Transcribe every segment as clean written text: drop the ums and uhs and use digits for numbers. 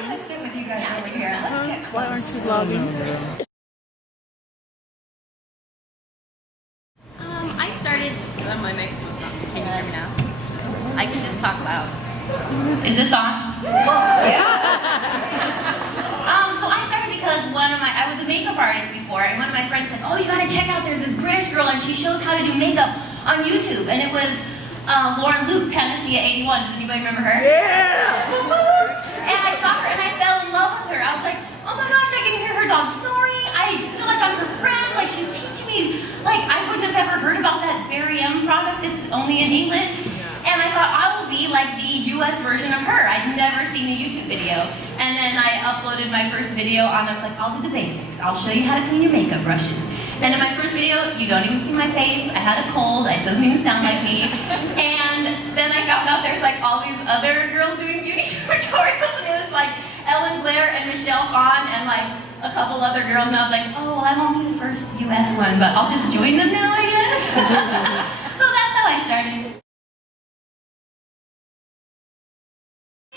I'm gonna sit with you guys over here. Let's get close. Why aren't you vlogging? I started. My microphone's on. Can you hear me now? I can just talk loud. Is this on? So I started because I was a makeup artist before, and one of my friends said, "Oh, you gotta check out. There's this British girl, and she shows how to do makeup on YouTube." And it was Luv U Kandee 81. Does anybody remember her? Yeah! And I saw her, and I fell in love with her. I was like, "Oh my gosh, I can hear her dog snoring. I feel like I'm her friend. Like she's teaching me. Like I wouldn't have ever heard about that Berry M product that's only in England." And I thought I will be like the US version of her. I'd never seen a YouTube video. And then I uploaded my first video on, I was like, I'll do the basics. I'll show you how to clean your makeup brushes. And in my first video, you don't even see my face. I had a cold. It doesn't even sound like me. And then I found out there's like all these other girls doing beauty tutorials. And it was like Ellen Blair and Michelle Phan and like a couple other girls. And I was like, oh, well, I won't be the first US one, but I'll just join them now, I guess. So that's how I started.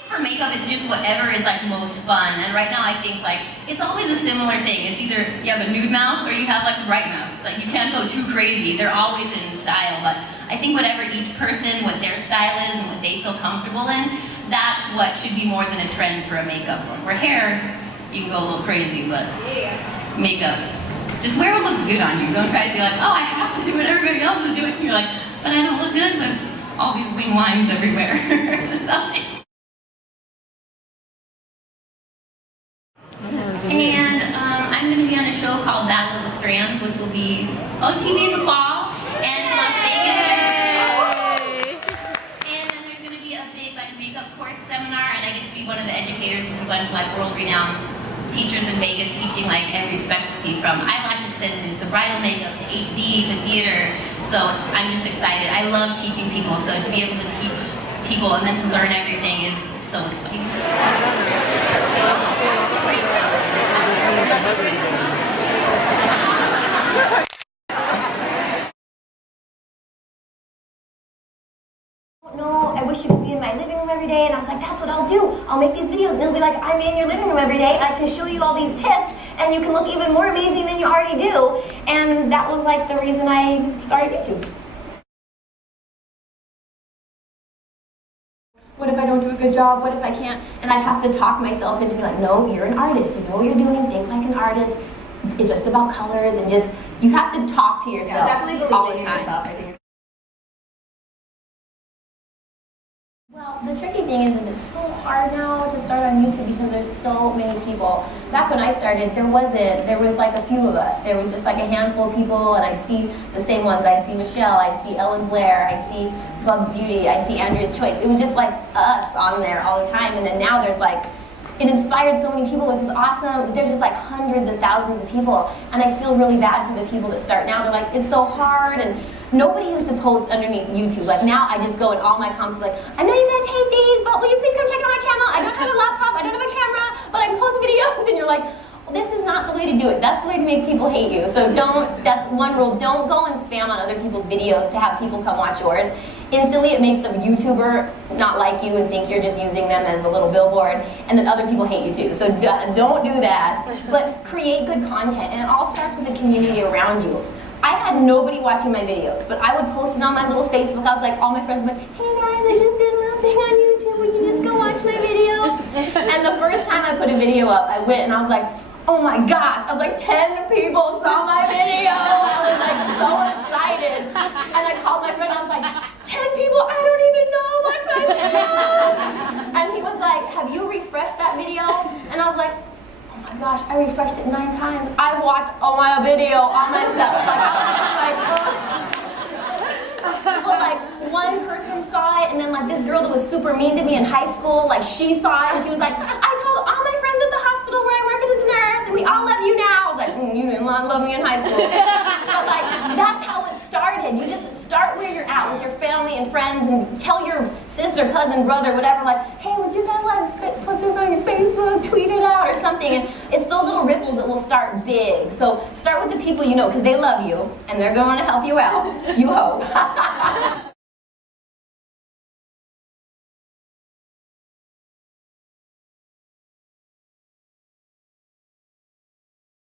For makeup, it's just whatever is like most fun, and right now I think like it's always a similar thing. It's either you have a nude mouth or you have like a bright mouth. Like you can't go too crazy. They're always in style, but I think whatever each person, what their style is and what they feel comfortable in, that's what should be more than a trend for a makeup look. For hair, you can go a little crazy, but makeup, just wear what looks good on you. Don't try to be like, oh, I have to do what everybody else is doing. You're like, but I don't look good with all these wing lines everywhere. So, and I'm going to be on a show called Battle of the Strands, which will be on TV in the fall and in Las Vegas. And then there's going to be a big like makeup course seminar, and I get to be one of the educators with a bunch of like world-renowned teachers in Vegas teaching like every specialty from eyelash extensions to bridal makeup to HD to theater. So I'm just excited. I love teaching people, so to be able to teach people and then to learn everything is so exciting. No, I wish you could be in my living room every day, and I was like, that's what I'll do. I'll make these videos, and it'll be like, I'm in your living room every day, and I can show you all these tips, and you can look even more amazing than you already do. And that was like the reason I started YouTube. What if I don't do a good job? What if I can't? And I'd have to talk myself into being like, no, you're an artist. You know what you're doing. Think like an artist. It's just about colors, and just, you have to talk to yourself. Yeah, definitely believe in yourself, I think. Well, the tricky thing is it's so hard now to start on YouTube because there's so many people. Back when I started, there was like a few of us. There was just like a handful of people, and I'd see the same ones. I'd see Michelle, I'd see Ellen Blair, I'd see Love's Beauty, I'd see Andrea's Choice. It was just like us on there all the time, and then now there's like, it inspired so many people, which is awesome. There's just like hundreds of thousands of people, and I feel really bad for the people that start now. They're like, it's so hard, and nobody used to post underneath YouTube. Like now I just go in all my comments like, I know you guys hate these, but will you please come check out my channel? I don't have a laptop, I don't have a camera, but I post videos. And you're like, well, this is not the way to do it. That's the way to make people hate you. So that's one rule. Don't go and spam on other people's videos to have people come watch yours. Instantly it makes the YouTuber not like you and think you're just using them as a little billboard, and then other people hate you too. So don't do that, but create good content, and it all starts with the community around you. I had nobody watching my videos, but I would post it on my little Facebook. I was like, all my friends were like, hey guys, I just did a little thing on YouTube, would you just go watch my video? And the first time I put a video up, I went and I was like, oh my gosh, I was like, 10 people saw my video. I was like so excited. And I called my friend, I was like, 10 people, I don't even know, watch my video. And he was like, have you refreshed that video? And I was like, oh my gosh, I refreshed it 9 times. I watched my video on myself. Like, I was like, well, like one person saw it, and then like this girl that was super mean to me in high school, like she saw it, and she was like, I told all my friends at the hospital where I work as a nurse, and we all love you now. I was like, you didn't love me in high school. But like, that's how it started. You just start where you're at with your family and friends, and tell your sister, cousin, brother, whatever, like, hey, would you guys like put this on your Facebook, tweet it out or something? And it's those little ripples that will start big. So start with the people you know, because they love you and they're going to help you out, you hope.